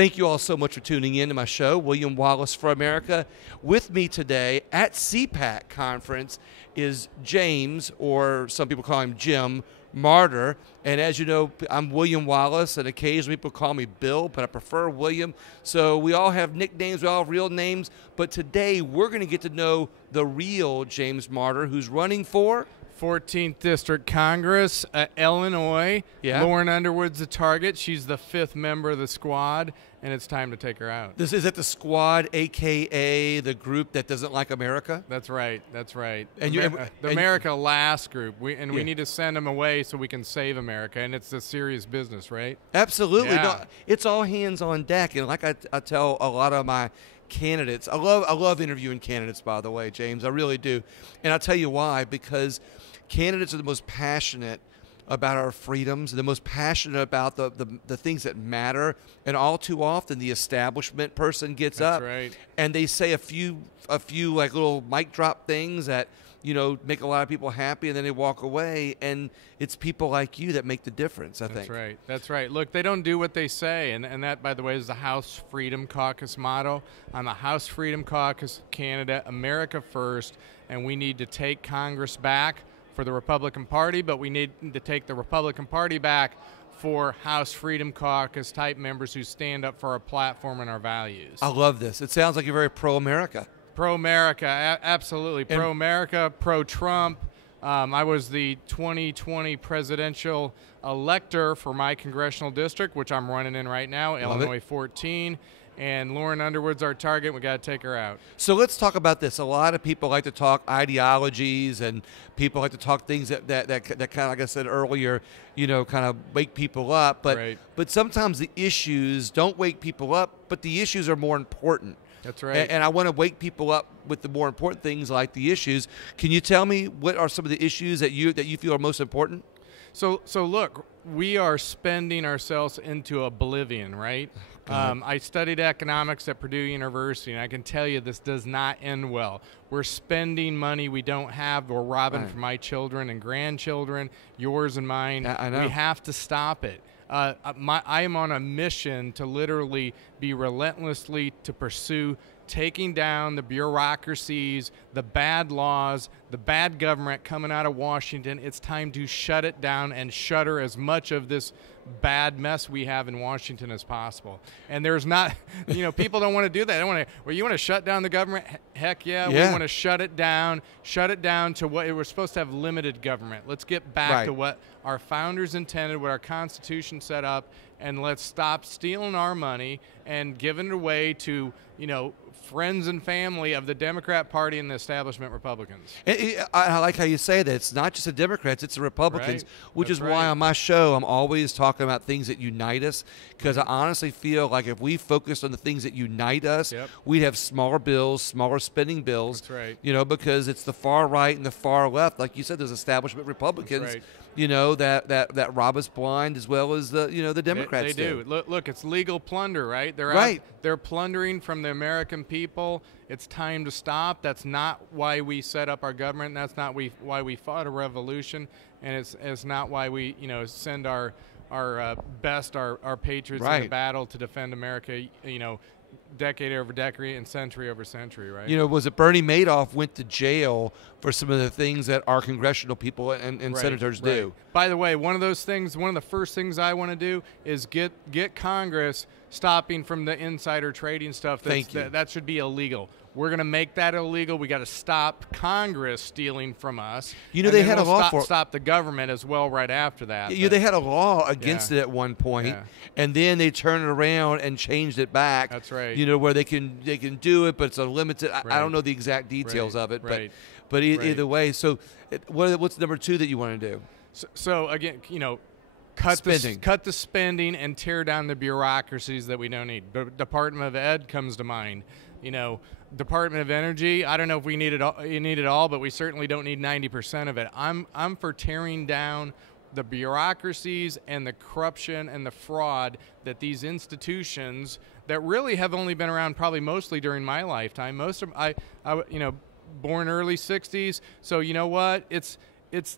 Thank you all so much for tuning in to my show, William Wallace for America. With me today at CPAC conference is James, or some people call him Jim, Marter. And as you know, I'm William Wallace, and occasionally people call me Bill, but I prefer William. So we all have nicknames, we all have real names, but today we're going to get to know the real James Marter, who's running for 14th District Congress, Illinois. Yeah. Lauren Underwood's the target. She's the 5th member of the squad, and it's time to take her out. This is at the squad, a.k.a. the group that doesn't like America? That's right. That's right. And the America Last group. We need to send them away so we can save America, and it's a serious business, right? Absolutely. Yeah. No, it's all hands on deck. And like I tell a lot of my candidates, I love interviewing candidates, by the way, James. I really do. And I'll tell you why. Because candidates are the most passionate about our freedoms, the most passionate about the things that matter, and all too often the establishment person gets That's up right. and they say a few like little mic drop things that make a lot of people happy, and then they walk away, and it's people like you that make the difference, I think. That's right. That's right. Look, they don't do what they say, and that, by the way, is the House Freedom Caucus motto. I'm a House Freedom Caucus candidate, America first, and we need to take Congress back for the Republican Party, but we need to take the Republican Party back for House Freedom Caucus type members who stand up for our platform and our values. I love this. It sounds like you're very pro-America. Pro-America, absolutely. Pro-America, pro-Trump. I was the 2020 presidential elector for my congressional district, which I'm running in right now, Illinois 14. And Lauren Underwood's our target. We got to take her out. So let's talk about this. A lot of people like to talk ideologies, and people like to talk things that kind of, like I said earlier, kind of wake people up. But Right. but sometimes the issues don't wake people up, but the issues are more important. That's right. And I want to wake people up with the more important things like the issues. Can you tell me what are some of the issues that you feel are most important? So look, we are spending ourselves into oblivion, right? I studied economics at Purdue University, and I can tell you this does not end well. We're spending money we don't have. We're robbing from my children and grandchildren, yours and mine. I know. We have to stop it. I am on a mission to literally be relentlessly to pursue taking down the bureaucracies, the bad laws, the bad government coming out of Washington. It's time to shut it down and shutter as much of this bad mess we have in Washington as possible. And there's not, people don't want to do that. They don't want to, well, you want to shut down the government? Heck yeah. We want to shut it down to what we're supposed to have limited government. Let's get back to what our founders intended, what our Constitution set up, and let's stop stealing our money and giving it away to, friends and family of the Democrat Party and the establishment Republicans. I like how you say that. It's not just the Democrats, it's the Republicans, which is why on my show I'm always talking about things that unite us, because I honestly feel like if we focused on the things that unite us, we'd have smaller bills, smaller spending bills. That's right. Because it's the far right and the far left. Like you said, there's establishment Republicans. That rob us blind, as well as the Democrats they do. Look, it's legal plunder, right? They're plundering from the American people. It's time to stop. That's not why we set up our government. That's not why we fought a revolution, and it's not why we send our best, our patriots in the battle to defend America. Decade over decade and century over century, right? Was it Bernie Madoff went to jail for some of the things that our congressional people and senators do? By the way, one of the first things I want to do is get Congress stopping from the insider trading stuff. That should be illegal. We're going to make that illegal. We got to stop Congress stealing from us. They had a law for stop the government as well right after that. They had a law against it at one point, and then they turned it around and changed it back. That's right. Where they can do it, but it's unlimited. I don't know the exact details of it, but either way. So, what's number 2 that you want to do? So again, cut the spending and tear down the bureaucracies that we don't need. The Department of Ed comes to mind. Department of Energy, I don't know if we need it all, but we certainly don't need 90% of it. I'm for tearing down the bureaucracies and the corruption and the fraud that these institutions that really have only been around probably mostly during my lifetime. Most of I born early 60s, so you know what?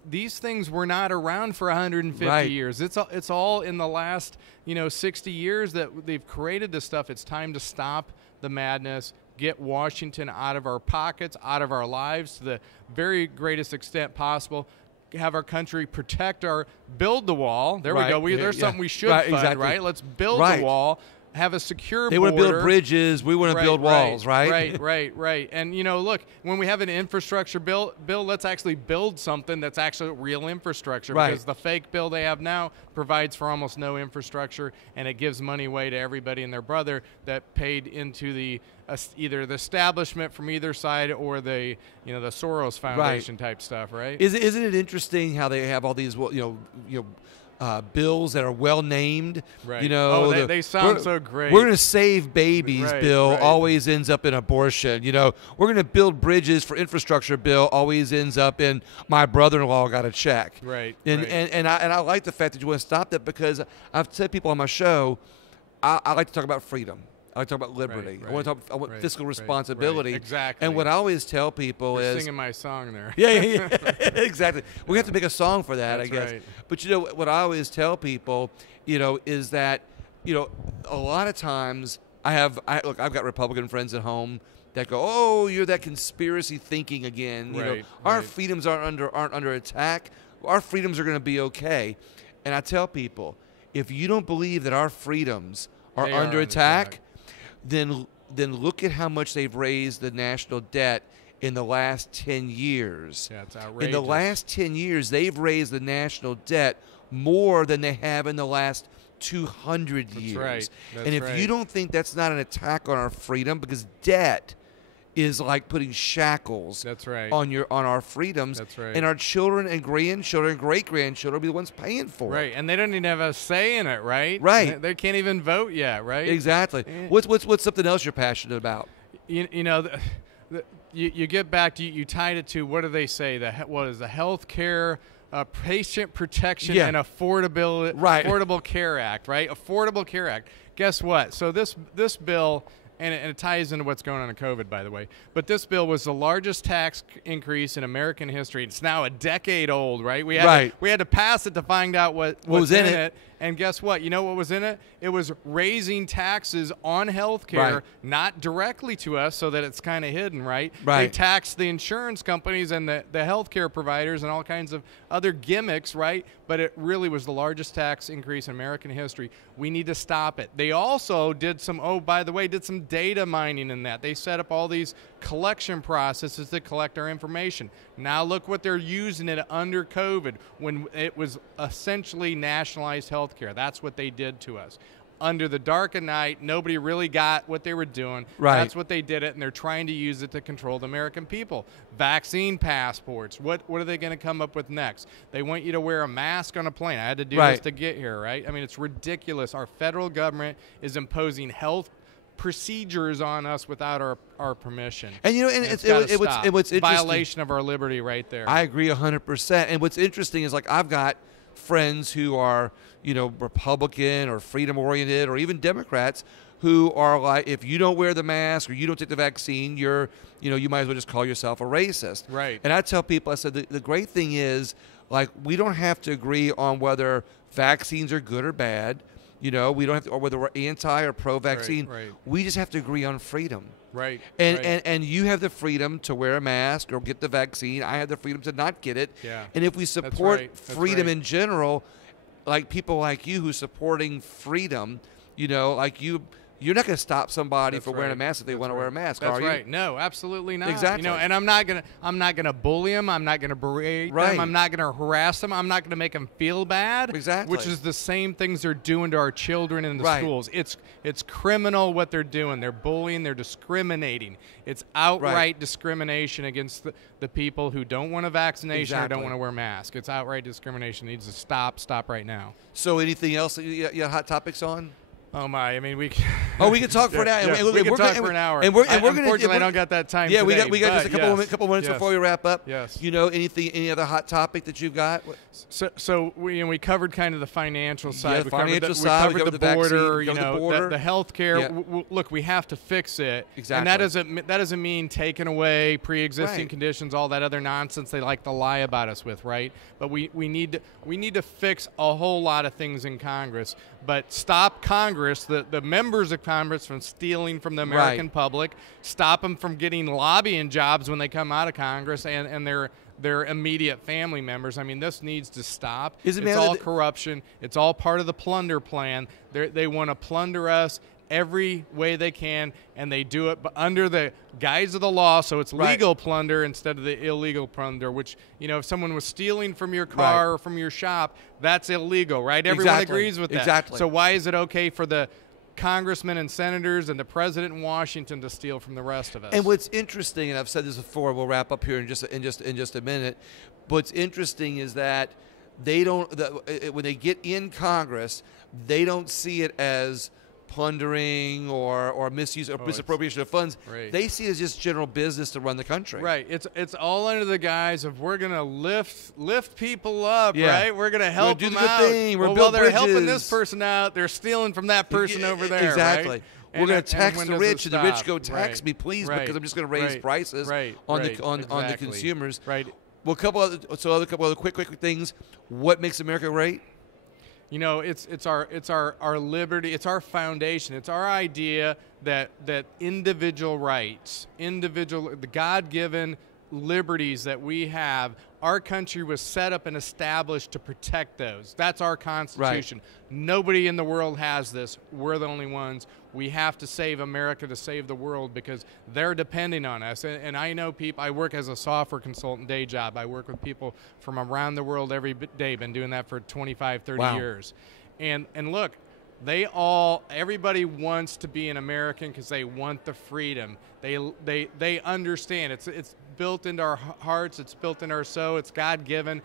these things were not around for 150 Right. years. It's all in the last 60 years that they've created this stuff. It's time to stop the madness, get Washington out of our pockets, out of our lives to the very greatest extent possible. Have our country build the wall. There Right. we go. There's something we should fund, exactly. right? Let's build Right. the wall. Have a secure They border. want to build bridges. We want to build walls, right? Right. And, look, when we have an infrastructure bill, let's actually build something that's actually real infrastructure. Right. Because the fake bill they have now provides for almost no infrastructure, and it gives money away to everybody and their brother that paid into either the establishment from either side or the Soros Foundation type stuff, right? Isn't it interesting how they have all these bills that are well named? Right. They sound so great. We're going to save babies. Right, bill right. always ends up in abortion. We're going to build bridges for infrastructure. Bill always ends up in my brother-in-law got a check. Right. And I like the fact that you want to stop that, because I've said people on my show, I like to talk about freedom. I like to talk about liberty. Right, I want to talk about fiscal responsibility. Right, exactly. And what I always tell people You're is singing my song there. Yeah, exactly. We have to make a song for that, That's I guess. right. But what I always tell people, is that, a lot of times I've got Republican friends at home that go, "Oh, you're that conspiracy thinking again. Our freedoms aren't under attack. Our freedoms are going to be okay." And I tell people, if you don't believe that our freedoms are under attack, then look at how much they've raised the national debt in the last 10 years. Yeah, it's outrageous. In the last 10 years, they've raised the national debt more than they have in the last 200 years. Right. That's and if right. you don't think that's not an attack on our freedom, because debt is like putting shackles That's right. on our freedoms. That's right. And our children and grandchildren and great-grandchildren will be the ones paying for it. Right, and they don't even have a say in it, right? Right. They can't even vote yet, right? Exactly. Yeah. What's something else you're passionate about? You get back to you tied it to, what do they say? What is the health care, patient protection, and Affordable Care Act, right? Affordable Care Act. Guess what? So this bill, and it ties into what's going on in COVID, by the way, but this bill was the largest tax increase in American history. It's now a decade old, right? We had to pass it to find out what was in it. And guess what? You know what was in it? It was raising taxes on health care, not directly to us, so that it's kind of hidden, right? They taxed the insurance companies and the health care providers and all kinds of other gimmicks, right? But it really was the largest tax increase in American history. We need to stop it. They also did some data mining in that. They set up all these collection processes to collect our information. Now look what they're using it under COVID, when it was essentially nationalized health care. That's what they did to us. Under the dark of night, nobody really got what they were doing. Right. That's what they did it, and they're trying to use it to control the American people. Vaccine passports. What are they going to come up with next? They want you to wear a mask on a plane. I had to do this to get here, right? I mean, it's ridiculous. Our federal government is imposing health procedures on us without our permission. And it's what's interesting, violation of our liberty right there. I agree 100%. And what's interesting is, like, I've got friends who are, Republican or freedom oriented or even Democrats who are like, if you don't wear the mask or you don't take the vaccine, you might as well just call yourself a racist. Right. And I tell people, I said, the great thing is, like, we don't have to agree on whether vaccines are good or bad. We don't have to, or whether we're anti or pro-vaccine. Right. We just have to agree on freedom. Right. And you have the freedom to wear a mask or get the vaccine. I have the freedom to not get it. Yeah. And if we support freedom right. in general, like people like you who's supporting freedom, you're not going to stop somebody for wearing a mask if they want to wear a mask, are you? That's right. No, absolutely not. Exactly. And I'm not gonna bully them. I'm not gonna berate them. I'm not gonna harass them. I'm not gonna make them feel bad. Exactly. Which is the same things they're doing to our children in the schools. It's criminal what they're doing. They're bullying. They're discriminating. It's outright discrimination against the people who don't want a vaccination or don't want to wear masks. It's outright discrimination. It needs to stop right now. So anything else that you got hot topics on? Oh my! I mean, we. Oh, we can talk for an hour. Yeah, we can talk for an hour. And we're unfortunately, I don't got that time. Yeah, today, we got just a couple minutes before we wrap up. Yes. Any other hot topic that you've got? So we covered kind of the financial side. Yeah, we covered the border. Vaccine, the healthcare. Yeah. Look, we have to fix it. Exactly. And that doesn't mean taking away pre-existing conditions, all that other nonsense they like to lie about us with, right? But we need to fix a whole lot of things in Congress. But stop Congress, the members of Congress, from stealing from the American public. Stop them from getting lobbying jobs when they come out of Congress and their immediate family members. I mean, this needs to stop. It's all corruption. It's all part of the plunder plan. They want to plunder us every way they can, and they do it under the guise of the law, so it's legal plunder instead of the illegal plunder, which, if someone was stealing from your car or from your shop, that's illegal, right? Everyone agrees with that. Exactly. So why is it okay for the congressmen and senators and the president in Washington to steal from the rest of us? And what's interesting, and I've said this before, we'll wrap up here in just a minute. What's interesting is that they don't, when they get in Congress, they don't see it as plundering or misuse or misappropriation of funds. They see it as just general business to run the country. Right. It's all under the guise of we're going to lift people up, right? We're going to help them out. While they're helping this person out, they're stealing from that person over there. Exactly. Right? We're going to tax the rich, and the rich go, tax me, please, because I'm just going to raise prices on the consumers. Right. Well, a couple other quick things. What makes America great? It's our liberty. It's our foundation. It's our idea that individual rights, the God-given liberties that we have, our country was set up and established to protect those. That's our Constitution. Nobody in the world has this. We're the only ones. We have to save America to save the world because they're depending on us. And I know people, I work as a software consultant day job. I work with people from around the world every day. Been doing that for 25, 30 years. And look, everybody wants to be an American because they want the freedom. They understand. It's built into our hearts. It's built into our soul. It's God-given.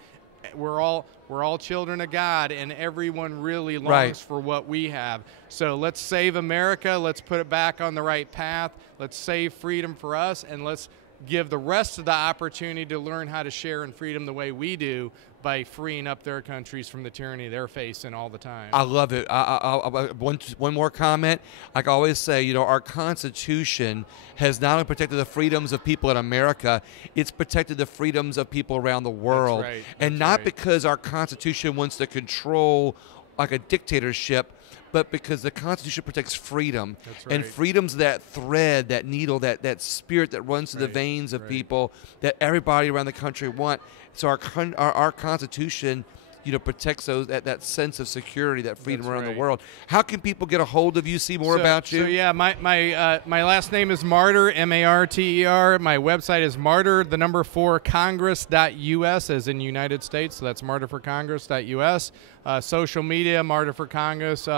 We're all children of God, and everyone really longs for what we have. So let's save America. Let's put it back on the right path. Let's save freedom for us, and let's give the rest of the opportunity to learn how to share in freedom the way we do by freeing up their countries from the tyranny they're facing all the time. I love it. One more comment. Like I always say, our Constitution has not only protected the freedoms of people in America, it's protected the freedoms of people around the world. That's right. And not because our Constitution wants to control like a dictatorship, but because the Constitution protects freedom. That's right. And freedom's that thread, that needle, that spirit that runs through the veins of people that everybody around the country want. So our Constitution, protects that sense of security, that freedom around the world. How can people get a hold of you, see more about you? So yeah, my last name is Marter, M-A-R-T-E-R. My website is Marter, 4 Congress.us, as in United States. So that's marterforcongress.us. Social media, Marter for Congress.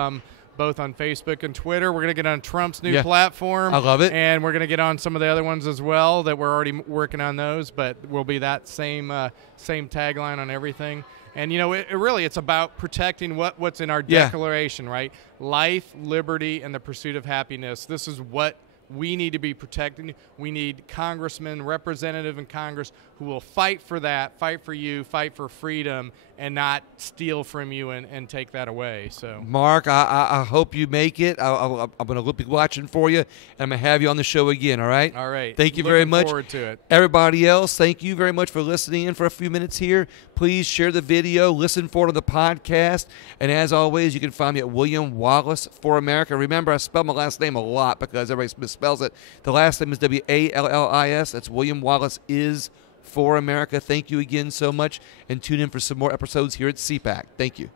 Both on Facebook and Twitter. We're going to get on Trump's new platform. I love it. And we're going to get on some of the other ones as well that we're already working on those, but we'll be that same tagline on everything. And, it's about protecting what's in our declaration, right? Life, liberty, and the pursuit of happiness. This is what we need to be protecting. We need congressmen, representative in Congress who will fight for that, fight for you, fight for freedom, and not steal from you and take that away. So, Mark, I hope you make it. I'm going to be watching for you, and I'm going to have you on the show again, all right? All right. Thank you very much. Looking forward to it. Everybody else, thank you very much for listening in for a few minutes here. Please share the video, listen for the podcast, and as always, you can find me at William Wallace for America. Remember, I spell my last name a lot because everybody misspells it. The last name is W-A-L-L-I-S. That's William Wallace is for America. Thank you again so much, and tune in for some more episodes here at CPAC. Thank you.